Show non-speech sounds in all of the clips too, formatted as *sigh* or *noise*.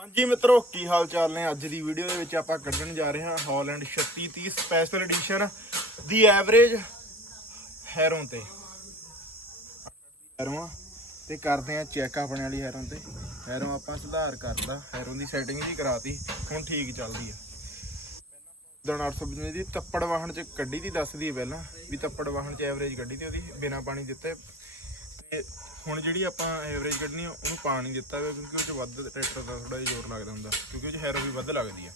ਹਾਂਜੀ ਮਿੱਤਰੋ, ਕੀ ਹਾਲ ਚਾਲ ਨੇ? ਅੱਜ ਦੀ ਵੀਡੀਓ ਦੇ ਵਿੱਚ ਆਪਾਂ ਕੱਢਣ ਜਾ ਰਹੇ ਹਾਂ ਹਾਲੈਂਡ 3630 ਸਪੈਸ਼ਲ ਐਡੀਸ਼ਨ ਦੀ ਐਵਰੇਜ ਹੈਰੋਂ ਤੇ। ਹੈਰੋਂ ਤੇ ਕਰਦੇ ਆ ਚੈੱਕ ਆਪਣੇ ਵਾਲੀ ਹੈਰੋਂ ਤੇ। ਹੈਰੋਂ ਆਪਾਂ ਸੁਧਾਰ ਕਰਤਾ। ਹੈਰੋਂ ਦੀ ਸੈਟਿੰਗ ਜੀ ਕਰਾਤੀ। ਹੁਣ ਠੀਕ ਚੱਲਦੀ ਆ। ਦਣ 855 ਦੀ ਤੱਪੜ ਵਾਹਣ ਚ ਕੱਢੀ ਦੀ ਦੱਸਦੀ ਪਹਿਲਾਂ। ਵੀ ਤੱਪੜ ਵਾਹਣ ਚ ਐਵਰੇਜ ਕੱਢੀ ਦੀ ਉਹਦੀ। ਬਿਨਾ ਪਾਣੀ ਦਿੱਤੇ। ਤੇ ਹੁਣ ਜਿਹੜੀ ਆਪਾਂ ਐਵਰੇਜ ਕੱਢਣੀ ਆ ਉਹਨੂੰ ਪਾਣੀ ਦਿੱਤਾ ਹੋਇਆ ਕਿਉਂਕਿ ਉਹ ਚ ਵੱਧ ਟਰੈਕਟਰ ਦਾ ਥੋੜਾ ਜਿਹਾ ਜ਼ੋਰ ਲੱਗਦਾ ਹੁੰਦਾ ਕਿਉਂਕਿ ਉਹ ਚ ਹੈਰੋ ਵੀ ਵੱਧ ਲੱਗਦੀ ਆ।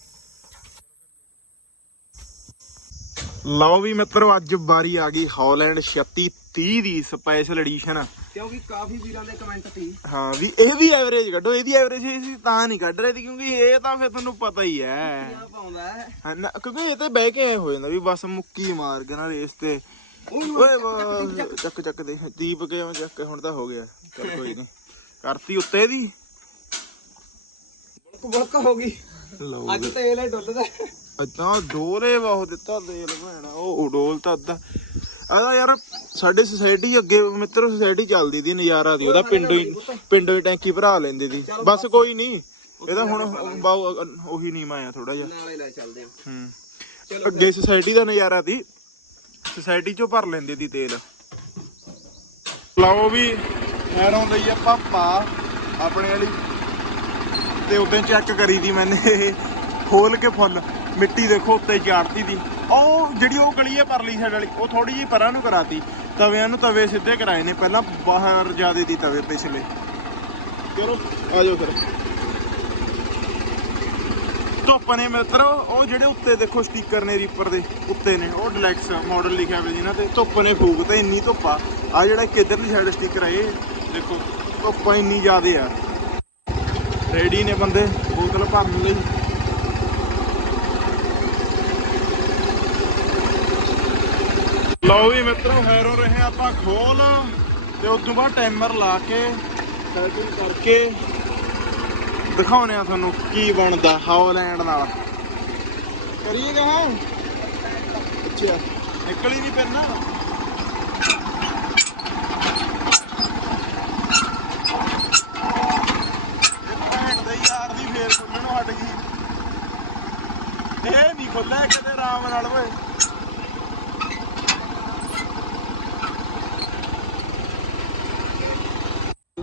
ਲਓ ਵੀ ਮਿੱਤਰੋ ਅੱਜ ਵਾਰੀ ਆ ਗਈ ਹਾਲੈਂਡ 3630 ਦੀ ਸਪੈਸ਼ਲ ਐਡੀਸ਼ਨ ਕਿਉਂਕਿ ਕਾਫੀ ਵੀਰਾਂ ਦੇ ਕਮੈਂਟ ਸੀ। ਹਾਂ ਵੀ ਇਹਦੀ ਐਵਰੇਜ ਕੱਢੋ ਇਹਦੀ ਐਵਰੇਜ ਅਸੀਂ ਤਾਂ ਨਹੀਂ ਕੱਢ ਰਹੇ ਸੀ ਕਿਉਂਕਿ ਇਹ ਤਾਂ ਫਿਰ ਤੁਹਾਨੂੰ ਪਤਾ ਹੀ ਹੈ। ਆ ਪਾਉਂਦਾ ਹੈ। ਹਾਂ ਨਾ, ਕਿਉਂਕਿ ਇਹ ਤੇ ਬਹਿ ਕੇ ਹੋ ਜਾਂਦਾ ਵੀ ਬਸ ਮੁੱਕੀ ਮਾਰ ਕੇ ਨਾ ਰੇਸ ਤੇ। ਓਏ ਵਾਹ, ਚੱਕ ਚੱਕ ਦੇ ਦੀਪ ਕੇ ਮੈਂ ਚੱਕ ਹੁਣ ਤਾਂ ਹੋ ਗਿਆ। ਚਲ ਕੋਈ ਨਹੀਂ। ਕਰਤੀ ਉੱਤੇ ਦੀ। ਬੁਲਕ ਬੁਲਕ ਹੋ ਗਈ। ਲਓ ਅੱਜ ਤੇਲ ਹੀ ਡੁੱਲਦਾ। ਅੱਛਾ ਡੋਰੇ ਬਹੁਤ ਦਿੱਤਾ ਤੇਲ ਭੈਣਾ ਉਹ ਉਡੋਲ ਤਾਂ ਅੱਧਾ। ਆਦਾ ਯਾਰ ਸਾਡੇ ਸੁਸਾਇਟੀ ਅੱਗੇ ਮਿੱਤਰ ਸੁਸਾਇਟੀ ਚੱਲਦੀ ਦੀ ਨਜ਼ਾਰਾ ਦੀ ਉਹਦਾ ਪਿੰਡੋਂ ਹੀ ਪਿੰਡੋਂ ਹੀ ਟੈਂਕੀ ਭਰਾ ਲੈਂਦੇ ਦੀ ਬਸ ਕੋਈ ਨਹੀਂ। ਇਹਦਾ ਹੁਣ ਬਾਉ ਉਹੀ ਨਹੀਂ ਮਾਇਆ ਥੋੜਾ ਜਿਹਾ। ਨਾਲੇ ਲੈ ਚੱਲਦੇ ਆ। ਹੂੰ। ਅੱਗੇ ਸੁਸਾਇਟੀ ਦਾ ਨਜ਼ਾਰਾ ਦੀ ਸੁਸਾਇਟੀ ਚੋਂ ਭਰ ਲੈਂਦੇ ਦੀ ਤੇਲ। ਲਓ ਵੀ, ਐਰੋਂ ਲਈ ਆਪਾਂ ਪਾ ਆਪਣੇ ਵਾਲੀ। ਤੇ ਉਦੋਂ ਚੈੱਕ ਕਰੀ ਦੀ ਮੈਨੇ। ਖੋਲ ਕੇ ਫੁੱਲ। ਮਿੱਟੀ ਦੇਖੋ ਉੱਤੇ ਚਾੜਤੀ ਦੀ। ਉਹ ਜਿਹੜੀ ਉਹ ਗਲੀ ਹੈ ਪਰਲੀ ਸਾਈਡ ਵਾਲੀ, ਉਹ ਥੋੜੀ ਜਿਹੀ ਪਰਾਂ ਨੂੰ ਕਰਾਤੀ। ਤਵਿਆਂ ਨੂੰ ਤਵੇ ਸਿੱਧੇ ਕਰਾਏ ਨੇ। ਪਹਿਲਾਂ ਬਾਹਰ ਜਿਆਦੇ ਦੀ ਤਵੇ ਪਿਛਲੇ। ਚਲੋ, ਆ ਜਾਓ ਫਿਰ। ਧੁੱਪ ਨੇ ਮਿੱਤਰੋ। ਉਹ ਜਿਹੜੇ ਉੱਤੇ ਦੇਖੋ ਸਟicker ਨੇ ਰੀਪਰ ਦੇ ਉੱਤੇ ਨੇ, ਉਹ ਡਿਲੈਕਸ ਮਾਡਲ ਲਿਖਿਆ ਹੋਇਆ ਜਿਹਨਾਂ ਤੇ। ਧੁੱਪ ਨੇ ਫੂਕ ਤੇ ਇੰਨੀ ਧੁੱਪ ਆ। ਆ ਜਿਹੜਾ ਕਿੱਧਰਲੀ ਸਾਈਡ ਸਟicker ਆ, ਇਹ ਦੇਖੋ, ਧੁੱਪ ਇੰਨੀ ਜ਼ਿਆਦੇ ਆ। ਰੈਡੀ ਨੇ ਬੰਦੇ, ਬੋਤਲ ਭਰਨ ਲਈ। ਲਓ ਵੀ ਮਿੱਤਰੋ ਹੈਰੋ ਰਹੇ ਆਪਾਂ ਖੋਲ। ਤੇ ਉਸ ਤੋਂ ਬਾਅਦ ਟਾਈਮਰ ਲਾ ਕੇ ਸੈਟਿੰਗ ਕਰਕੇ ਦਿਖਾਉਣੇ ਆ ਤੁਹਾਨੂੰ ਕੀ ਬਣਦਾ ਹਾਲੈਂਡ ਨਾਲ। ਕਰੀਏ ਹਾਂ ਅੱਛਾ, ਨਿਕਲ ਹੀ ਨਹੀਂ ਪੈਣਾ ਭੈਣ ਦੇ ਯਾਰ ਦੀ ਫੇਰ ਖੁੱਲਣੋਂ ਹਟ ਗਈ। ਇਹ ਨਹੀਂ ਖੁੱਲਿਆ ਕਿਤੇ ਆਰਾਮ ਨਾਲ, ਓਏ।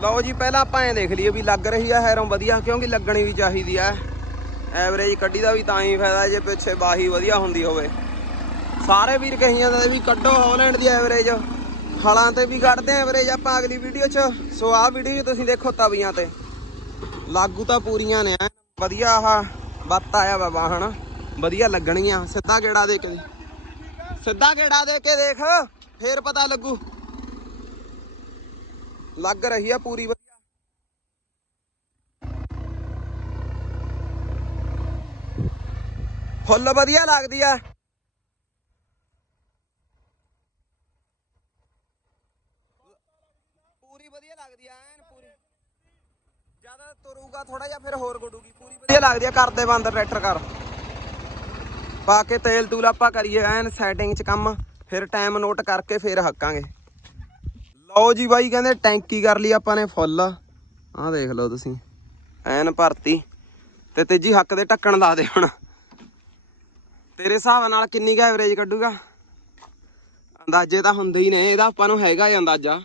ਲਓ ਜੀ, ਪਹਿਲਾਂ ਆਪਾਂ ਐ ਦੇਖ ਲਈਏ ਵੀ ਲੱਗ ਰਹੀ ਆ ਹੈਰੋਂ ਵਧੀਆ, ਕਿਉਂਕਿ ਲੱਗਣੀ ਵੀ ਚਾਹੀਦੀ ਆ। ਐਵਰੇਜ ਕੱਢੀ ਦਾ ਵੀ ਤਾਂ ਹੀ ਫਾਇਦਾ, ਜੇ ਪਿੱਛੇ ਬਾਹੀ ਵਧੀਆ ਹੁੰਦੀ ਹੋਵੇ। ਸਾਰੇ ਵੀਰ ਕਹੀਆਂ ਦਾ ਵੀ ਕੱਢੋ ਹਾਲੈਂਡ ਦੀ ਐਵਰੇਜ ਹਲਾਂ ਤੇ ਵੀ ਕੱਢਦੇ ਐਵਰੇਜ ਆਪਾਂ ਅਗਲੀ ਵੀਡੀਓ 'ਚ। ਸੋ ਆਹ ਵੀਡੀਓ 'ਚ ਤੁਸੀਂ ਦੇਖੋ ਤਵੀਆਂ ਤੇ। ਲਾਗੂ ਤਾਂ ਪੂਰੀਆਂ ਨੇ ਵਧੀਆ ਆਹ ਬੱਤ ਆਇਆ ਵਾ ਵਾਹਣ ਵਧੀਆ ਲੱਗਣੀਆਂ ਸਿੱਧਾ ਗੇੜਾ ਦੇ ਕੇ ਸਿੱਧਾ ਗੇੜਾ ਦੇ ਕੇ ਦੇਖ, ਫੇਰ ਪਤਾ ਲੱਗੂ। ਲੱਗ ਰਹੀ ਆ ਪੂਰੀ ਵਧੀਆ। ਫੁੱਲ ਵਧੀਆ ਲੱਗਦੀ ਆ। ਪੂਰੀ ਵਧੀਆ ਲੱਗਦੀ ਆ, ਐਨ ਪੂਰੀ। ਜ਼ਿਆਦਾ ਤੁਰੂਗਾ ਥੋੜਾ ਜਿਹਾ ਫਿਰ ਹੋਰ ਗੁੱਡੂਗੀ। ਪੂਰੀ ਵਧੀਆ ਲੱਗਦੀ ਆ ਕਰਦੇ ਬੰਦ ਟਰੈਕਟਰ ਕਰ। ਪਾ ਕੇ ਤੇਲ ਤੂਲ ਆਪਾਂ ਕਰੀਏ, ਐਨ ਸੈਟਿੰਗ ਚ ਕੰਮ। ਫਿਰ ਟਾਈਮ ਨੋਟ ਕਰਕੇ ਫਿਰ ਹੱਕਾਂਗੇ। ਲਓ ਜੀ ਬਾਈ ਕਹਿੰਦੇ ਟੈਂਕੀ ਕਰ ਲਈ ਆਪਾਂ ਨੇ ਫੁੱਲ। ਆਹ ਦੇਖ ਲਓ ਤੁਸੀਂ। ਐਨ ਭਰਤੀ। ਤੇ ਤੀਜੀ ਹੱਕ ਦੇ ਢੱਕਣ ਲਾ ਦੇ ਹੁਣ। ਤੇਰੇ ਹਿਸਾਬ ਨਾਲ ਕਿੰਨੀ ਕੁ ਐਵਰੇਜ ਕੱਢੂਗਾ? ਅੰਦਾਜ਼ੇ ਤਾਂ ਹੁੰਦੇ ਹੀ ਨੇ ਇਹਦਾ ਆਪਾਂ ਨੂੰ ਹੈਗਾ ਹੀ ਅੰਦਾਜ਼ਾ।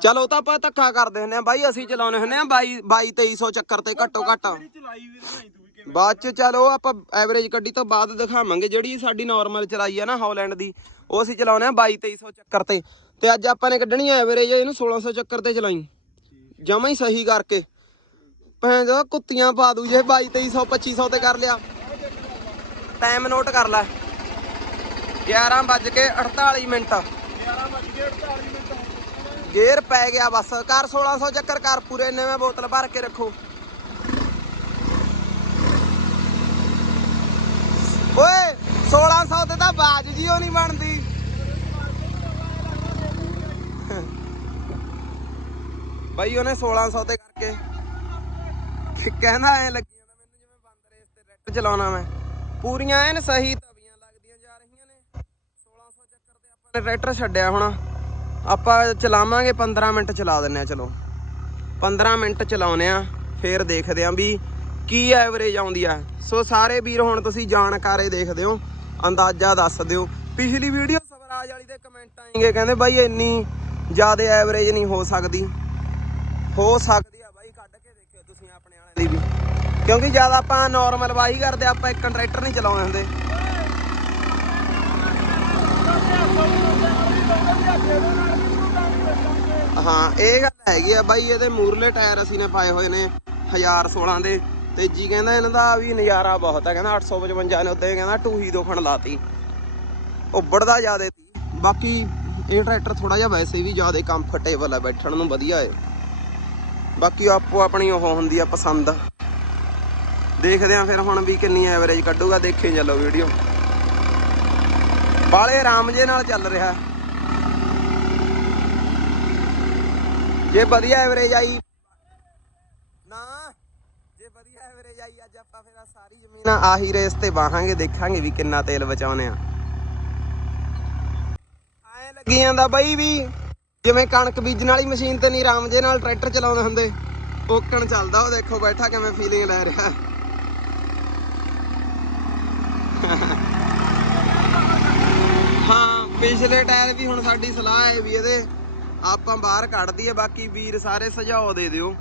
ਚਲੋ ਤਾਂ ਆਪਾਂ ਧੱਕਾ ਕਰਦੇ ਹੁੰਨੇ ਆ ਬਾਈ ਅਸੀਂ ਚਲਾਉਨੇ ਹੁੰਨੇ ਆ 22 22 2300 ਚੱਕਰ ਤੇ ਘੱਟੋ ਘੱਟ। ਬਾਅਦ ਚ ਚਲੋ ਆਪਾਂ ਐਵਰੇਜ ਕੱਢੀ ਤੋਂ ਬਾਅਦ ਦਿਖਾਵਾਂਗੇ। ਜਿਹੜੀ ਸਾਡੀ ਨਾਰਮਲ ਚਲਾਈ ਆ ਨਾ ਹਾਲੈਂਡ ਦੀ ਉਹ ਅਸੀਂ ਚਲਾਉਨੇ ਆ 22 2300 ਚੱਕਰ ਤੇ। ਤੇ ਅੱਜ ਆਪਾਂ ਨੇ ਕੱਢਣੀ ਆ ਐਵਰੇਜ ਇਹਨੂੰ 1600 ਚੱਕਰ ਤੇ ਚਲਾਈ। ਜਮਾ ਹੀ ਸਹੀ ਕਰਕੇ। ਭੈਣ ਜੋ ਕੁੱਤੀਆਂ ਪਾ ਦੂ ਜੇ 22 2300 2500 ਤੇ ਕਰ ਲਿਆ। ਟਾਈਮ ਨੋਟ ਕਰ ਲੈ। 11 ਵੱਜ ਕੇ 48 ਮਿੰਟ। 11 ਵੱਜ ਕੇ 48 ਮਿੰਟ ਗੇਅਰ ਪੈ ਗਿਆ ਬਸ। ਕਰ 1600 ਚੱਕਰ, ਕਰ ਪੂਰੇ ਨਵੇਂ ਬੋਤਲ ਭਰ ਕੇ ਰੱਖੋ। ਓਏ 1600 ਤੇ ਤਾਂ ਬਾਜ ਜੀ ਉਹ ਨਹੀਂ ਬਣਦੀ। ਬਾਈ ਉਹਨੇ 1600 ਤੇ ਕਰਕੇ। ਕਹਿੰਦਾ ਐ ਲੱਗੀ ਜਾਂਦਾ ਮੈਨੂੰ ਜਿਵੇਂ ਬੰਦ ਰੇਸ ਤੇ ਰੈਡ ਚਲਾਉਣਾ ਮੈਂ। ਪੂਰੀਆਂ ਐਨ ਸਹੀ ਤਵੀਆਂ ਲੱਗਦੀਆਂ ਜਾ ਰਹੀਆਂ ਨੇ। 1600 ਚੱਕਰ ਤੇ ਆਪਾਂ ਨੇ ਟਰੈਕਟਰ ਛੱਡਿਆ ਹੁਣ। ਆਪਾਂ ਚਲਾਵਾਂਗੇ 15 ਮਿੰਟ ਚਲਾ ਦਿੰਨੇ ਆ ਚਲੋ। 15 ਮਿੰਟ ਚਲਾਉਨੇ ਆ ਫੇਰ ਦੇਖਦੇ ਆਂ ਵੀ ਕੀ ਐਵਰੇਜ ਆਉਂਦੀ ਆ। ਸੋ ਸਾਰੇ ਵੀਰ ਹੁਣ ਤੁਸੀਂ ਜਾਣਕਾਰੇ ਦੇਖਦੇ ਹੋ, ਅੰਦਾਜ਼ਾ ਦੱਸ ਦਿਓ। ਪਿਛਲੀ ਵੀਡੀਓ ਸਵਰਾਜ ਵਾਲੀ ਦੇ ਕਮੈਂਟ ਆਏਗੇ, ਕਹਿੰਦੇ ਬਾਈ ਇੰਨੀ ਜ਼ਿਆਦਾ ਐਵਰੇਜ ਨਹੀਂ ਹੋ ਸਕਦੀ। ਹੋ ਸਕਦੀ ਆ ਬਾਈ, ਕੱਢ ਕੇ ਦੇਖਿਓ ਤੁਸੀਂ ਆਪਣੇ ਵਾਲਿਆਂ ਦੀ ਵੀ। ਕਿਉਂਕਿ ਜਦ ਆਪਾਂ ਨਾਰਮਲ ਵਾਹੀ ਕਰਦੇ, ਆਪਾਂ ਇੱਕ ਟਰੈਕਟਰ ਨਹੀਂ ਚਲਾਉਂਦੇ ਹੁੰਦੇ। ਹਾਂ, ਇਹ ਗੱਲ ਹੈਗੀ ਆ ਬਾਈ, ਇਹਦੇ ਮੂਰਲੇ ਟਾਇਰ ਅਸੀਂ ਨੇ ਪਾਏ ਹੋਏ ਨੇ 1016 ਦੇ। ਤੇ ਜੀ ਕਹਿੰਦਾ ਇਹਨਾਂ ਦਾ ਵੀ ਨਜ਼ਾਰਾ ਬਹੁਤ ਹੈ ਕਹਿੰਦਾ 855 ਨੇ ਉੱਤੇ, ਕਹਿੰਦਾ ਟੂਹੀ ਦੋਖਣ ਲਾਤੀ। ਉੱਬੜਦਾ ਜ਼ਿਆਦੇ ਤੀ। ਬਾਕੀ ਇਹ ਟਰੈਕਟਰ ਥੋੜਾ ਜਿਹਾ ਵੈਸੇ ਵੀ ਜ਼ਿਆਦਾ ਕੰਫਰਟੇਬਲ ਹੈ ਬੈਠਣ ਨੂੰ ਵਧੀਆ ਏ। ਬਾਕੀ ਆਪੋ ਆਪਣੀ ਉਹ ਹੁੰਦੀ ਆ ਪਸੰਦ। ਦੇਖਦੇ ਆ ਫਿਰ ਹੁਣ ਵੀ ਕਿੰਨੀ ਐਵਰੇਜ ਕੱਢੂਗਾ, ਦੇਖੇ ਚੱਲੋ ਵੀਡੀਓ ਬਾਲੇ ਆਰਾਮ ਜੇ ਨਾਲ ਚੱਲ ਰਿਹਾ। ਜੇ ਵਧੀਆ ਐਵਰੇਜ ਆਈ, ਨਾ, ਜੇ ਵਧੀਆ ਐਵਰੇਜ ਆਈ, ਅੱਜ ਆਪਾਂ ਫਿਰ ਸਾਰੀ ਜ਼ਮੀਨ ਆਹੀ ਰੇਸ ਤੇ ਵਾਹਾਂਗੇ, ਦੇਖਾਂਗੇ ਵੀ ਕਿੰਨਾ ਤੇਲ ਬਚਾਉਨੇ ਆ। ਐ ਲੱਗੀ ਜਾਂਦਾ ਬਾਈ ਵੀ। ਜਿਵੇਂ ਕਣਕ ਬੀਜਣ ਵਾਲੀ ਮਸ਼ੀਨ ਤੇ ਨਹੀਂ ਆਰਾਮ ਜੇ ਨਾਲ ਟਰੈਕਟਰ ਚਲਾਉਂਦੇ ਹੁੰਦੇ, ਓਕਣ ਚੱਲਦਾ ਉਹ ਦੇਖੋ ਬੈਠਾ ਕਿਵੇਂ ਫੀਲਿੰਗ ਲੈ ਰਿਹਾ। ਹਾਂ, ਪਿਛਲੇ ਟਾਇਰ ਵੀ ਹੁਣ ਸਾਡੀ ਸਲਾਹ ਹੈ ਵੀ ਇਹਦੇ ਆਪਾਂ ਬਾਹਰ ਕੱਢ ਦਈਏ, ਬਾਕੀ ਵੀਰ ਸਾਰੇ ਸੁਝਾਅ ਦੇ ਦਿਓ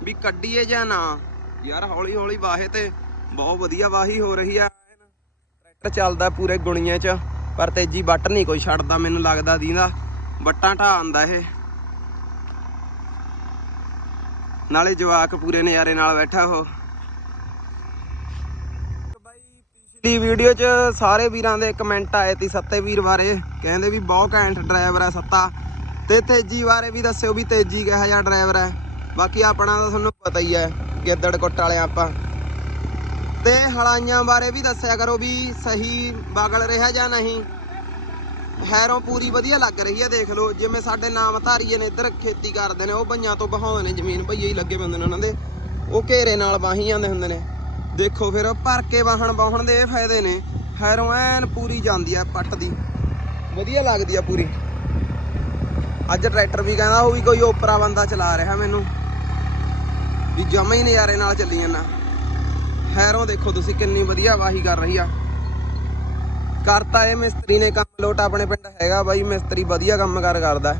ਵੀ ਕੱਢੀਏ ਜਾਂ ਨਾ। ਯਾਰ ਹੌਲੀ ਹੌਲੀ ਵਾਹੇ ਤੇ ਬਹੁਤ ਵਧੀਆ ਵਾਹੀ ਹੋ ਰਹੀ ਆ। ਟਰੈਕਟਰ ਚੱਲਦਾ ਪੂਰੇ ਗੁਣੀਆਂ 'ਚ, ਪਰ ਤੇਜੀ ਵੱਟ ਨਹੀਂ ਕੋਈ ਛੱਡਦਾ, ਮੈਨੂੰ ਲੱਗਦਾ ਦੀਂਦਾ। ਵੱਟਾਂ ਢਾਹ ਆਂਦਾ ਇਹ। ਨਾਲੇ ਜਵਾਕ ਪੂਰੇ ਨਜ਼ਾਰੇ ਨਾਲ ਬੈਠਾ ਉਹ। ਪਿਛਲੀ ਵੀਡੀਓ 'ਚ ਸਾਰੇ ਵੀਰਾਂ ਦੇ ਕਮੈਂਟ ਆਏ ਸੀ ਸੱਤੇ ਵੀਰ ਬਾਰੇ। ਕਹਿੰਦੇ ਵੀ ਬਹੁਤ ਘੈਂਟ ਡਰਾਈਵਰ ਹੈ ਸੱਤਾ। ਤੇ ਤੇਜੀ ਬਾਰੇ ਵੀ ਦੱਸਿਓ ਵੀ ਤੇਜੀ ਕਿਹੋ ਜਿਹਾ ਡਰਾਈਵਰ ਹੈ ਬਾਕੀ ਆਪਣਾ ਤਾਂ ਤੁਹਾਨੂੰ ਪਤਾ ਹੀ ਹੈ ਗਿੱਦੜ ਕੁੱਟ ਵਾਲੇ ਆਪਾਂ। ਤੇ ਹਲਾਈਆਂ ਬਾਰੇ ਵੀ ਦੱਸਿਆ ਕਰੋ ਵੀ ਸਹੀ ਬਾਗਲ ਰਿਹਾ ਜਾਂ ਨਹੀਂ। ਹੈਰੋਂ ਪੂਰੀ ਵਧੀਆ ਲੱਗ ਰਹੀ ਹੈ ਦੇਖ ਲਓ। ਜਿਵੇਂ ਸਾਡੇ ਨਾਮ ਧਾਰੀਏ ਨੇ ਇੱਧਰ ਖੇਤੀ ਕਰਦੇ ਨੇ, ਉਹ ਬਈਆਂ ਤੋਂ ਬਹਾਉਂਦੇ ਨੇ ਜ਼ਮੀਨ, ਭਈਏ ਹੀ ਲੱਗੇ ਬੰਦੇ ਨੇ ਉਹਨਾਂ ਦੇ। ਉਹ ਘੇਰੇ ਨਾਲ ਵਾਹੀ ਜਾਂਦੇ ਹੁੰਦੇ ਨੇ। ਦੇਖੋ ਫਿਰ ਭਰ ਕੇ ਵਾਹਣ ਵਾਹਣ ਦੇ ਇਹ ਫਾਇਦੇ ਨੇ। ਹੈਰੋਂ ਐਨ ਪੂਰੀ ਜਾਂਦੀ ਆ ਪੱਟ ਦੀ। ਵਧੀਆ ਲੱਗਦੀ ਆ ਪੂਰੀ। ਅੱਜ ਟਰੈਕਟਰ ਵੀ ਕਹਿੰਦਾ ਉਹ ਵੀ ਕੋਈ ਓਪਰਾ ਬੰਦਾ ਚਲਾ ਰਿਹਾ ਮੈਨੂੰ। ਵੀ ਜਮਾ ਹੀ ਨਜ਼ਾਰੇ ਨਾਲ ਚੱਲੀ ਜਾਂਦਾ। ਹੈਰੋਂ ਦੇਖੋ ਤੁਸੀਂ ਕਿੰਨੀ ਵਧੀਆ ਵਾਹੀ ਕਰ ਰਹੀ ਆ। ਕਰਤਾ ਇਹ ਮਿਸਤਰੀ ਨੇ ਕੰਮ, ਲੋਟ ਆਪਣੇ ਪਿੰਡ ਹੈਗਾ ਬਾਈ, ਮਿਸਤਰੀ ਵਧੀਆ ਕੰਮ ਕਰ ਕਰਦਾ।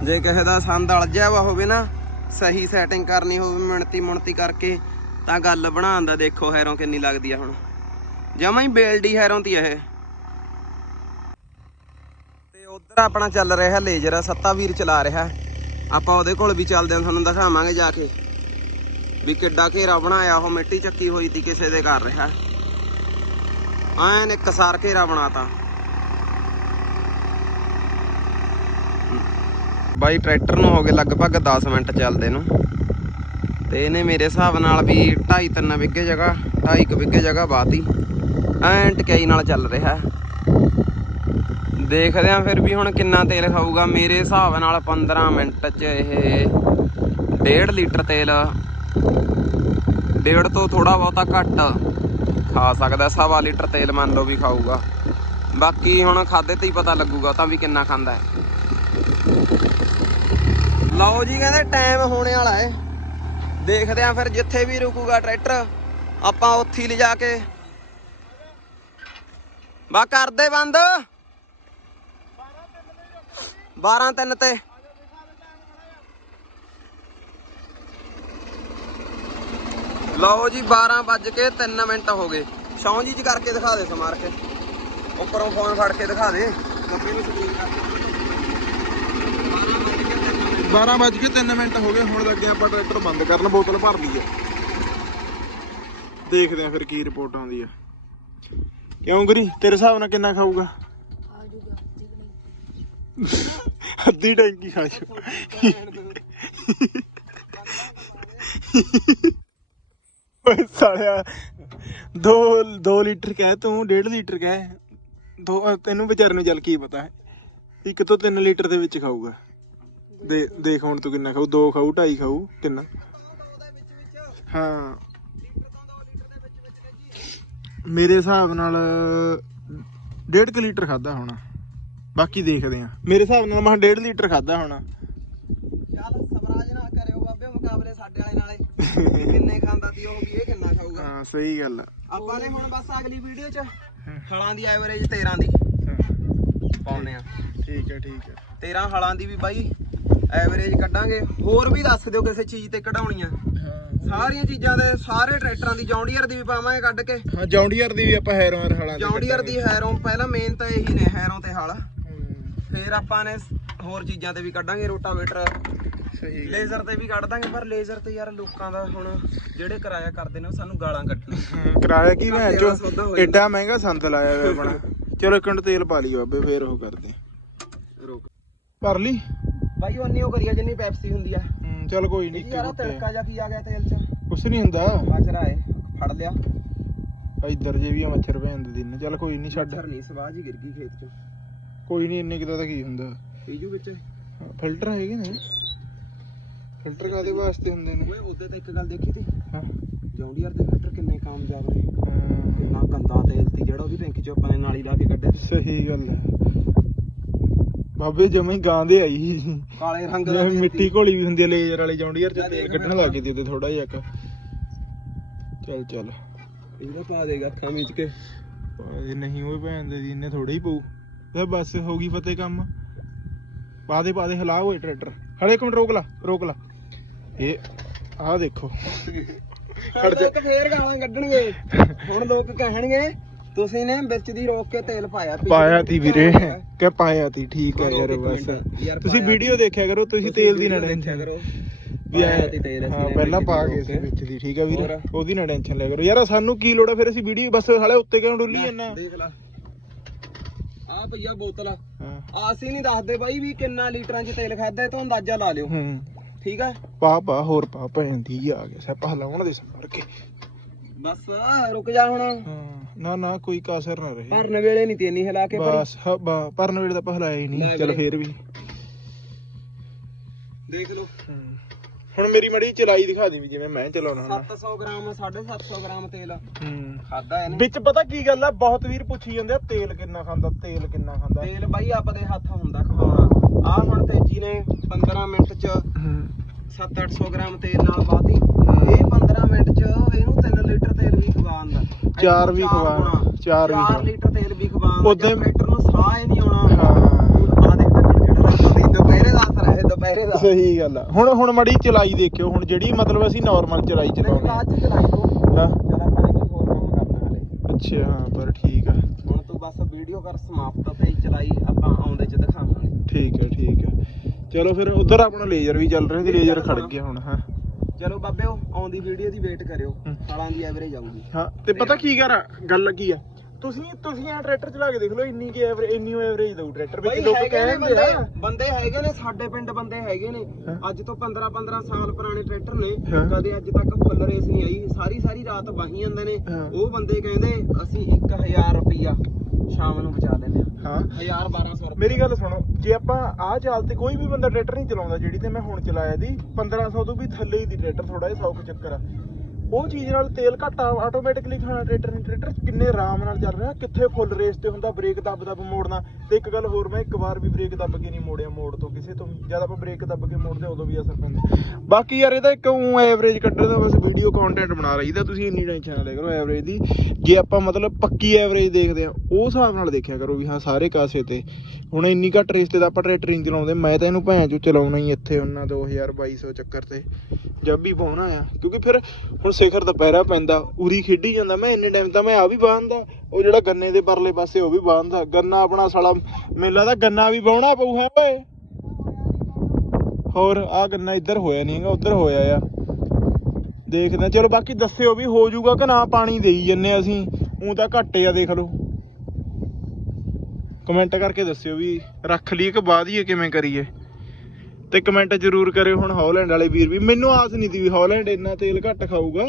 ਜੇ ਕਿਸੇ ਦਾ ਸੰਦ ਅਲਝਿਆ ਵਾ ਹੋਵੇ ਨਾ, ਸਹੀ ਸੈਟਿੰਗ ਕਰਨੀ ਹੋਵੇ, ਮਿਣਤੀ ਮੁਣਤੀ ਕਰਕੇ, ਤਾਂ ਗੱਲ ਬਣਾਉਣ ਦੇਖੋ ਹੈਰੋਂ ਕਿੰਨੀ ਲੱਗਦੀ ਆ ਹੁਣ। ਜਮਾ ਹੀ ਬੇਲਡੀ ਹੈਰੋਂ ਤੀ ਇਹ। ਤੇ ਉਧਰ ਆਪਣਾ ਚੱਲ ਰਿਹਾ, ਲੇਜ਼ਰ ਆ, ਸੱਤਾ ਵੀਰ ਚਲਾ ਰਿਹਾ। ਆਪਾਂ ਉਹਦੇ ਕੋਲ ਵੀ ਚੱਲਦੇ ਹਾਂ, ਤੁਹਾਨੂੰ ਦਿਖਾਵਾਂਗੇ ਜਾ ਕੇ। ਵੀ ਕਿੱਡਾ ਘੇਰਾ ਬਣਾਇਆ, ਉਹ ਮਿੱਟੀ ਚੱਕੀ ਹੋਈ ਤੀ, ਕਿਸੇ ਦੇ ਕਰ ਰਿਹਾ। ਐਨ ਇੱਕ ਸਾਰ ਘੇਰਾ ਬਣਾਤਾ। ਬਾਈ ਟਰੈਕਟਰ ਨੂੰ ਹੋ ਗਏ ਲਗਭਗ 10 ਮਿੰਟ ਚੱਲਦੇ ਨੂੰ। ਤੇ ਇਹਨੇ ਮੇਰੇ ਹਿਸਾਬ ਨਾਲ ਵੀ 2.5 3 ਵਿਗੇ ਜਗ੍ਹਾ 2.5 ਵਿਗੇ ਜਗ੍ਹਾ ਬਾਤੀ। ਐਂ ਟਕਾਈ ਨਾਲ ਚੱਲ ਰਿਹਾ। ਦੇਖਦੇ ਆਂ ਫਿਰ ਵੀ ਹੁਣ ਕਿੰਨਾ ਤੇਲ ਖਾਊਗਾ। ਮੇਰੇ ਹਿਸਾਬ ਨਾਲ 15 ਮਿੰਟ 'ਚ ਇਹ 1.5 ਲੀਟਰ ਤੇਲ, ਡੇਢ ਤੋਂ ਥੋੜਾ ਬਹੁਤਾ ਘੱਟ ਖਾ ਸਕਦਾ, ਸਵਾ ਲੀਟਰ ਤੇਲ ਮੰਨ ਲਓ ਵੀ ਖਾਊਗਾ। ਬਾਕੀ ਹੁਣ ਖਾਦੇ ਤੇ ਹੀ ਪਤਾ ਲੱਗੂਗਾ, ਤਾਂ ਵੀ ਕਿੰਨਾ ਖਾਂਦਾ ਹੈ। ਲਓ ਜੀ, ਕਹਿੰਦੇ ਟਾਈਮ ਹੋਣੇ ਵਾਲਾ ਹੈ। ਦੇਖਦੇ ਆਂ ਫਿਰ ਜਿੱਥੇ ਵੀ ਰੁਕੂਗਾ ਟਰੈਕਟਰ, ਆਪਾਂ ਉੱਥੇ ਹੀ ਲਿਜਾ ਕੇ। ਬਾ ਕਰਦੇ ਬੰਦ। 12 3 ਤੇ। ਲਓ ਜੀ 12 ਵੱਜ ਕੇ 3 ਮਿੰਟ ਹੋ ਗਏ। ਸ਼ੌਂ ਜੀ ਚ ਕਰਕੇ ਦਿਖਾ ਦੇ ਸਮਾਰ ਕੇ ਉੱਪਰੋਂ ਫੋਨ ਫੜ ਕੇ ਦਿਖਾ ਦੇ। ਕੱਪੜੇ ਨੂੰ ਸਕਰੀਨ ਕਰਕੇ 12 ਵੱਜ ਕੇ 3 ਮਿੰਟ ਹੋ ਗਏ, ਹੁਣ ਲੱਗੇ ਆਪਾਂ ਟਰੈਕਟਰ ਬੰਦ ਕਰਨ ਬੋਤਲ ਭਰ ਲਈ ਹੈ ਦੇਖਦੇ ਆ ਫਿਰ ਕੀ ਰਿਪੋਰਟ ਆਉਂਦੀ ਆ। ਕਿਉਂ ਗੁਰੀ, ਤੇਰੇ ਹਿਸਾਬ ਨਾਲ ਕਿੰਨਾ ਖਾਊਗਾ? ਅੱਧੀ ਟੈਂਕੀ ਖਾ ਜੂ ਓਏ ਸਾਲਿਆ 2 2 ਲੀਟਰ ਕਹਿ ਤੂੰ 1.5 ਲੀਟਰ ਕਹਿ। ਦੋ ਤੈਨੂੰ ਵਿਚਾਰੇ ਨੂੰ ਚੱਲ ਕੀ ਪਤਾ ਹੈ? ਇੱਕ ਤੋਂ 3 ਲੀਟਰ ਦੇ ਵਿੱਚ ਖਾਊਗਾ। ਦੇ ਦੇਖ ਹੁਣ ਤੂੰ ਕਿੰਨਾ ਖਾਊ ਦੋ ਖਾਊ ਢਾਈ ਖਾਊ ਕਿੰਨਾ ਹਾਂ। ਮੇਰੇ ਹਿਸਾਬ ਨਾਲ 1.5 ਲੀਟਰ ਖਾਦਾ ਹੋਣਾ। ਬਾਕੀ ਦੇਖਦੇ ਆ ਮੇਰੇ ਹਿਸਾਬ ਨਾਲ ਮੈਂ 1.5 ਲੀਟਰ ਖਾਦਾ ਹੋਣਾ। ਚੱਲ ਸਵਰਾਜ ਨਾਲ ਕਰਿਓ ਬਾਬੇ ਮੁਕਾਬਲੇ ਸਾਡੇ ਵਾਲੇ ਨਾਲੇ। *laughs* ਖਾਂਦਾ ਸੀ ਉਹ ਵੀ ਇਹ ਕਿੰਨਾ ਖਾਊਗਾ। ਹਾਂ ਸਹੀ ਗੱਲ ਆ। ਆਪਾਂ ਨੇ ਹੁਣ ਬਸ ਅਗਲੀ ਵੀਡੀਓ 'ਚ ਹਲਾਂ ਦੀ ਐਵਰੇਜ 13 ਦੀ ਹਾਂ, ਪਾਉਣੇ ਆ। ਠੀਕ ਹੈ ਠੀਕ ਹੈ 13 ਹਲਾਂ ਦੀ ਵੀ ਬਾਈ ਐਵਰੇਜ ਕੱਢਾਂਗੇ। ਹੋਰ ਵੀ ਦੱਸ ਦਿਓ ਕਿਸੇ ਚੀਜ਼ ਤੇ ਕਢਾਉਣੀ ਆ। ਹਾਂ। ਸਾਰੀਆਂ ਚੀਜ਼ਾਂ ਦੇ ਸਾਰੇ ਟਰੈਕਟਰਾਂ ਦੀ ਜੌਂਡੀਅਰ ਦੀ ਵੀ ਪਾਵਾਂਗੇ ਕੱਢ ਕੇ। ਹਾਂ ਜੌਂਡੀਅਰ ਦੀ ਵੀ ਆਪਾਂ ਹੈਰੋਂ ਹਲਾਂ ਦੀ ਜੌਂਡੀਅਰ ਦੀ ਹੈਰੋਂ ਪਹਿਲਾਂ ਮੇਨ ਤਾਂ ਇਹੀ ਨੇ ਹੈਰੋਂ ਤੇ ਹਲ। ਫਿਰ ਆਪਾਂ ਨੇ ਹੋਰ ਚੀਜ਼ਾਂ ਤੇ ਵੀ ਕੱਢਾਂਗੇ ਰੋਟਾਵੇਟਰ। ਸਹੀ। ਲੇਜ਼ਰ ਤੇ ਵੀ ਕੱਢ ਦਾਂਗੇ ਪਰ ਲੇਜ਼ਰ ਤੇ ਯਾਰ ਲੋਕਾਂ ਦਾ ਹੁਣ ਜਿਹੜੇ ਕਿਰਾਇਆ ਕਰਦੇ ਨੇ ਉਹ ਸਾਨੂੰ ਗਾਲਾਂ ਕੱਢਣ। ਹਾਂ, ਕਿਰਾਇਆ ਕੀ ਘੰਟੇ ਚੋ। ਐਡਾ ਮਹਿੰਗਾ ਸੰਦ ਲਾਇਆ ਹੋਇਆ ਆਪਣਾ। ਚਲੋ ਇੱਕ ਮਿੰਟ ਤੇਲ ਪਾ ਲਈ ਬਾਬੇ ਫੇਰ ਉਹ ਕਰਦੇ। ਰੋਕ। ਭਰ ਲਈ? ਬਾਈ ਉਹਨੀ ਉਹ ਕਰੀਆ ਜਿੰਨੀ ਪੈਪਸੀ ਹੁੰਦੀ ਆ। ਚੱਲ ਕੋਈ ਨਹੀਂ ਯਾਰ ਤੜਕਾ ਜਾ ਕੀ ਆ ਗਿਆ ਤੇਲ 'ਚ? ਕੁਛ ਨਹੀਂ ਹੁੰਦਾ। ਬਾਜਰਾ ਏ ਫੜ ਲਿਆ। ਇੱਧਰ ਜੇ ਵੀ ਆ ਮੱਛਰ ਭੈਣ ਦੇ ਦਿਨ ਚੱਲ ਕੋਈ ਨਹੀਂ ਛੱਡ। ਮੱਛਰ ਨਹੀਂ ਸਵਾਹ ਜੀ ਗਿਰ ਗਈ ਖੇਤ 'ਚ। ਕੋਈ ਨਹੀਂ ਇੰਨੇ ਕਿਦਾ ਤਾਂ ਕੀ ਹੁੰਦਾ। ਪੀਜੂ ਵਿੱਚ? ਫਿਲਟਰ ਹੈਗੇ ਨੇ। ਫਿਲਟਰ ਕਾਦੇ ਵਾਸਤੇ ਹੁੰਦੇ ਨੇ? ਓਏ ਉਹਦੇ ਤੇ ਇੱਕ ਗੱਲ ਦੇਖੀ ਤੀ ਹਾਂ। ਜੌਂਡੀਅਰ ਦੇ ਫਿਲਟਰ ਕਿੰਨੇ ਕਾਮਯਾਬ ਨੇ। ਕਿੰਨਾ ਗੰਦਾ ਤੇਲ ਤੀ ਜਿਹੜਾ ਉਹਦੀ ਟੈਂਕੀ 'ਚ ਆਪਾਂ ਨੇ ਨਾਲੀ ਲਾ ਕੇ ਕੱਢਿਆ ਸੀ। ਸਹੀ ਗੱਲ ਹੈ। ਬਾਬੇ ਜਮੇ ਗਾਂ ਦੇ ਆਈ ਕਾਲੇ ਰੰਗ ਦਾ ਮਿੱਟੀ ਤੀ। ਘੋਲੀ ਵੀ ਹੁੰਦੀ ਹੈ ਲੇਜ਼ਰ ਵਾਲੀ ਜੌਂਡੀਅਰ ਚ ਤੇਲ ਕੱਢਣ ਲੱਗ ਗਈ ਤੇ ਥੋੜਾ ਜਿਹਾ ਇੱਕ। ਚੱਲ ਚੱਲ। ਇਹਦਾ ਪਾ ਦੇਗਾ ਅੱਖਾਂ ਵਿੱਚ ਕੇ। ਇਹ ਨਹੀਂ ਉਹ ਭੈਣ ਦੇ ਦੀ ਇਹਨੇ ਥੋੜਾ ਹੀ ਪਊ। ਇਹ ਬਸ ਹੋ ਗਈ ਫਤੇ ਕੰਮ। ਪਾ ਦੇ ਪਾ ਦੇ ਹਿਲਾ ਹੋਏ ਟਰੈਕਟਰ। ਹਲੇ ਇੱਕ ਮਿੰਟ ਰੋਕ ਲਾ ਰੋਕ ਲਾ। ਇਹ ਆਹ ਦੇਖੋ। ਹੜ ਜਾ। ਫੇਰ ਗਾਲਾਂ ਕੱਢਣਗੇ। ਹੁਣ ਲੋਕ ਕਹਿਣਗੇ ਤੁਸੀਂ ਨੇ ਵਿੱਚ ਦੀ ਰੋਕ ਕੇ ਤੇਲ ਪਾਇਆ ਪਿਛਲੇ ਪਾਇਆ ਤੀ ਵੀਰੇ। ਕਿ ਪਾਇਆ ਤੀ ਠੀਕ ਹੈ ਯਾਰ ਬਸ। ਤੁਸੀਂ ਵੀਡੀਓ ਦੇਖਿਆ ਕਰੋ ਤੁਸੀਂ ਤੇਲ ਦੀ ਨਾ ਟੈਨਸ਼ਨ ਕਰੋ। ਵੀ ਪਾਇਆ ਐ ਤੀ ਤੇਲ ਅਸੀਂ ਹਾਂ ਪਹਿਲਾਂ ਪਾ ਕੇ ਸੀ ਵਿੱਚ ਦੀ ਠੀਕ ਹੈ ਵੀਰੇ? ਉਹਦੀ ਨਾ ਟੈਨਸ਼ਨ ਲਿਆ ਕਰੋ। ਯਾਰ ਸਾਨੂੰ ਕੀ ਲੋੜ ਹੈ ਫਿਰ ਅਸੀਂ ਵੀਡੀਓ ਬਸ ਹਾਲੇ ਉੱਤੇ ਕਿਉਂ ਡੋਲੀ ਜੰਨਾ ਦੇਖ ਲਾ। ਆ ਭਈਆ ਬੋਤਲ। ਆ ਅਸੀਂ ਨਹੀਂ ਦੱਸਦੇ ਬਾਈ ਵੀ ਕਿੰਨਾ ਲੀਟਰਾਂ 'ਚ ਤੇਲ ਖਾਦਾ ਇਹ ਤੋਂ ਅੰਦਾਜ਼ਾ ਲਾ ਲਿਓ। ਹੂੰ। ਠੀਕ ਆ? ਪਾ ਪਾ ਹੋਰ ਪਾ ਭੈਣ ਦੀ ਆ ਗਿਆ ਸੱਪਾ ਲਾਉਣ ਦੇ ਸੰਭਰ ਕੇ ਬਸ ਰੁਕ ਜਾ ਹੁਣ। ਹਾਂ ਨਾ ਨਾ ਕੋਈ ਕਾਸਰ ਨਾ ਰਹੇ। ਭਰਨ ਵੇਲੇ ਨਹੀਂ ਤੇਨੀ ਹਿਲਾ ਕੇ ਬਸ ਹ- ਪਰਨ ਵੇਲੇ ਤਾਂ ਪਹਲਾਇਆ ਹੀ ਨਹੀਂ ਚਲ। ਫੇਰ ਵੀ। ਦੇਖ ਲਓ। ਹੁਣ ਮੇਰੀ ਮੜੀ ਚਲਾਈ ਦਿਖਾ ਦੀ ਵੀ ਜਿਵੇਂ ਮੈਂ ਚਲਾਉਣਾ ਹੁੰਦਾ। 700 ਗ੍ਰਾਮ 750 ਗ੍ਰਾਮ ਤੇਲ। ਹੂੰ। ਖਾਦਾ ਇਹਨੇ? ਵਿੱਚ ਪਤਾ ਕੀ ਗੱਲ ਆ ਬਹੁਤ ਵੀਰ ਪੁੱਛੀ ਜਾਂਦੇ ਆ ਤੇਲ ਕਿੰਨਾ ਖਾਂਦਾ ਤੇਲ ਕਿੰਨਾ ਖਾਂਦਾ। ਤੇਲ ਬਾਈ ਆਪਦੇ ਹੱਥ ਹੁੰਦਾ ਖਵਾਉਣਾ ਆ ਹੁਣ ਤੇਜੀ ਨੇ 15 ਮਿੰਟ 'ਚ ਹੂੰ। 7-800 ਗ੍ਰਾਮ ਤੇਲ ਨਾਲ ਬਾਤੀ ਇਹ 15 ਮਿੰਟ 'ਚ ਇਹਨੂੰ 3 ਲੀਟਰ ਤੇਲ ਵੀ ਖਵਾਉਂਦਾ ਚਾਰ ਵੀ ਖਵਾ- ਗੁਣਾ, ਚਾਰ ਵੀ ਚਾਰ ਖਵਾ। ਲੀਟਰ ਤੇਲ ਵੀ ਖਵਾਉਂਦਾ ਉੱਦਾਂ- ਟਰੈਕਟਰ ਨੂੰ ਸਾਹ ਹੀ ਨਹੀਂ ਆਉਣਾ ਹਾਂ। ਆ ਦੇਖ ਟੱਕਰ ਕਿਹੜਾ ਰੱਖਦੀ ਦੁਪਹਿਰੇ ਦਾ ਅਸਰ ਹੈ ਦੁਪਹਿਰੇ ਦਾ। ਸਹੀ ਗੱਲ ਆ। ਹੁਣ ਹੁਣ ਮੜੀ ਚਲਾਈ ਦੇਖਿਓ ਹੁਣ ਜਿਹੜੀ ਮਤਲਬ ਅਸੀਂ ਨਾਰਮਲ ਚਲਾਈ ਚਲਾਉਂਦੇ ਚਲਾਈ ਤੂੰ ਹਾਂ। ਚਲ ਆਪਾਂ ਨੇ ਕੋਈ ਹੋਰ ਕੰਮ ਕਰਨਾ ਹਲੇ ਅੱਛਾ ਹਾਂ ਪਰ ਠੀਕ ਆ। ਹੁਣ ਤੂੰ ਬਸ ਵੀਡੀਓ ਕਰ ਸਮਾਪਤ ਤੇ ਚਲਾਈ ਆਪਾਂ ਆਉਂਦੇ 'ਚ ਦਿਖਾਵਾਂਗੇ। ਠੀਕ ਹੈ ਠੀਕ ਹੈ। ਚਲੋ ਫਿਰ ਉਧਰ ਆਪਣਾ ਲੇਜ਼ਰ ਵੀ ਚੱਲ ਰਿਹਾ ਸੀ ਲੇਜ਼ਰ ਖੜ ਗਿਆ ਹੁਣ ਹਾਂ। ਚਲੋ ਬਾਬੇ ਆਉਂਦੀ ਵੀਡੀਓ ਦੀ ਵੇਟ ਕਰਿਓ। ਸਾਲਾਂ ਦੀ ਐਵਰੇਜ ਆਊਗੀ। ਹਾਂ ਤੇ ਪਤਾ ਕੀ ਕਰ ਗੱਲ ਲੱਗੀ ਆ? ਤੁਸੀਂ ਤੁਸੀਂ ਆ ਟਰੈਕਟਰ ਚਲਾ ਕੇ ਦੇਖ ਲਓ ਇੰਨੀ ਕੀ ਐਵਰੇਜ ਇੰਨੀ ਐਵਰੇਜ ਦਊ ਟਰੈਕਟਰ ਵਿੱਚ। ਲੋਕ ਕਹਿੰਦੇ ਆ। ਬੰਦੇ ਹੈਗੇ ਨੇ ਸਾਡੇ ਪਿੰਡ ਬੰਦੇ ਹੈਗੇ ਨੇ। ਅੱਜ ਤੋਂ 15 15 ਸਾਲ ਪੁਰਾਣੇ ਟਰੈਕਟਰ ਨੇ। ਕਦੇ ਅੱਜ ਤੱਕ ਫੁੱਲ ਰੇਸ ਨਹੀਂ ਆਈ। ਸਾਰੀ ਸਾਰੀ ਰਾਤ ਵਾਹੀ ਜਾਂਦੇ ਨੇ। ਉਹ ਬੰਦੇ ਕਹਿੰਦੇ ਅਸੀਂ 1000 ਰੁਪਈਆ ਸ਼ਾਮ ਨੂੰ ਬਚਾ ਲੈਂਦੇ ਹਾਂ। ਆ 1000 1200 ਰੁਪਏ। ਮੇਰੀ ਗੱਲ ਸੁਣੋ ਜੇ ਆਪਾਂ ਆਹ ਚਾਲ ਤੇ ਕੋਈ ਵੀ ਬੰਦਾ ਟਰੈਕਟਰ ਨਹੀਂ ਚਲਾਉਂਦਾ ਜਿਹੜੀ ਤੇ ਮੈਂ ਹੁਣ ਚਲਾਇਆ ਦੀ 1500 ਤੋਂ ਵੀ ਥੱਲੇ ਹੀ ਦੀ ਟਰੈਕਟਰ ਥੋੜਾ ਜਿਹਾ ਸੌਕ ਚੱਕਰ ਆ। ਉਹ ਚੀਜ਼ ਨਾਲ ਤੇਲ ਘੱਟ ਆਟੋਮੈਟਿਕਲੀ ਖਾਣਾ ਟਰੈਕਟਰ ਨੇ ਟਰੈਕਟਰ ਕਿੰਨੇ ਆਰਾਮ ਨਾਲ ਚੱਲ ਰਿਹਾ, ਕਿੱਥੇ ਫੁੱਲ ਰੇਸ ਤੇ ਹੁੰਦਾ ਬ੍ਰੇਕ ਦੱਬ ਦੱਬ ਮੋੜਨਾ। ਤੇ ਇੱਕ ਗੱਲ ਹੋਰ ਮੈਂ ਇੱਕ ਵਾਰ ਵੀ ਬ੍ਰੇਕ ਦੱਬ ਕੇ ਨਹੀਂ ਮੋੜਿਆ, ਮੋੜ ਤੋਂ ਕਿਸੇ ਤੋਂ ਜਦ ਆਪਾਂ ਬ੍ਰੇਕ ਦੱਬ ਕੇ ਮੋੜਦੇ ਉਦੋਂ ਵੀ ਅਸਰ ਪੈਂਦਾ। ਬਾਕੀ ਯਾਰ, ਇਹਦਾ ਇੱਕ ਐਵਰੇਜ ਕੱਢਣ ਦਾ ਬਸ ਵੀਡੀਓ ਕੰਟੈਂਟ ਬਣਾ ਰਹੀਦਾ ਤੁਸੀਂ ਇੰਨੀ ਟੈਨਸ਼ਨ ਨਾ ਲੈ ਕਰੋ ਐਵਰੇਜ ਦੀ। ਜੇ ਆਪਾਂ ਮਤਲਬ ਪੱਕੀ ਐਵਰੇਜ ਦੇਖਦੇ ਆ ਉਹ ਹਿਸਾਬ ਨਾਲ ਦੇਖਿਆ ਕਰੋ ਵੀ ਹਾਂ, ਸਾਰੇ ਕਾਸੇ ਤੇ। ਹੁਣ ਇੰਨੀ ਘੱਟ ਰੇਸ ਤੇ ਤਾਂ ਆਪਾਂ ਟਰੈਕਟਰ ਨਹੀਂ ਚਲਾਉਂਦੇ। ਮੈਂ ਤਾਂ ਇਹਨੂੰ ਭੈਣ ਚੋਂ ਚਲਾਉਣਾ ਹੀ ਇੱਥੇ, ਉਹਨਾਂ 2000 2200 ਚੱਕਰ ਤੇ। ਜੱਬ ਵੀ ਪਾਉਣਾ ਆ, ਕਿਉਂਕਿ ਫਿਰ ਹੁਣ ਸਿਖਰ ਦੁਪਹਿਰਾ ਪੈਂਦਾ, ਉਰੀ ਖੇਡੀ ਜਾਂਦਾ, ਮੈਂ ਇੰਨੇ ਟਾਈਮ ਤਾਂ ਮੈਂ ਆ ਵੀ ਬਾਂਦਾ ਉਹ ਜਿਹੜਾ ਗੰਨੇ ਦੇ ਪਰਲੇ ਪਾਸੇ ਉਹ ਵੀ ਬਾਂਦਾ ਗੰਨਾ ਆਪਣਾ ਸਾਲਾ ਮੇਲਾ ਦਾ ਗੰਨਾ ਵੀ ਬਾਉਣਾ ਪਊ ਹੈ ਓਏ। ਹੋਰ ਆ ਗੰਨਾ ਇੱਧਰ ਹੋਇਆ ਨਹੀਂ ਹੈਗਾ, ਉੱਧਰ ਹੋਇਆ ਆ। ਦੇਖਦੇ ਚਲੋ ਬਾਕੀ ਦੱਸਿਓ ਵੀ ਹੋ ਜਾਊਗਾ ਕਿ ਨਾ, ਪਾਣੀ ਦੇਈ ਜੰਨੇ ਅਸੀਂ ਉਹ ਤਾਂ ਘੱਟ ਆ, ਦੇਖ ਲਓ। ਕਮੈਂਟ ਕਰਕੇ ਦੱਸਿਓ ਵੀ ਰੱਖ ਲਈਏ ਕਿ ਬਾਅਦ ਹੀ ਕਿਵੇਂ ਕਰੀਏ। ਤੇ ਕਮੈਂਟ ਜ਼ਰੂਰ ਕਰਿਓ ਹੁਣ ਹੌਲੈਂਡ ਵਾਲੇ ਵੀਰ ਵੀ। ਮੈਨੂੰ ਆਸ ਨਹੀਂ ਸੀ ਵੀ ਹੌਲੈਂਡ ਇੰਨਾ ਤੇਲ ਘੱਟ ਖਾਊਗਾ।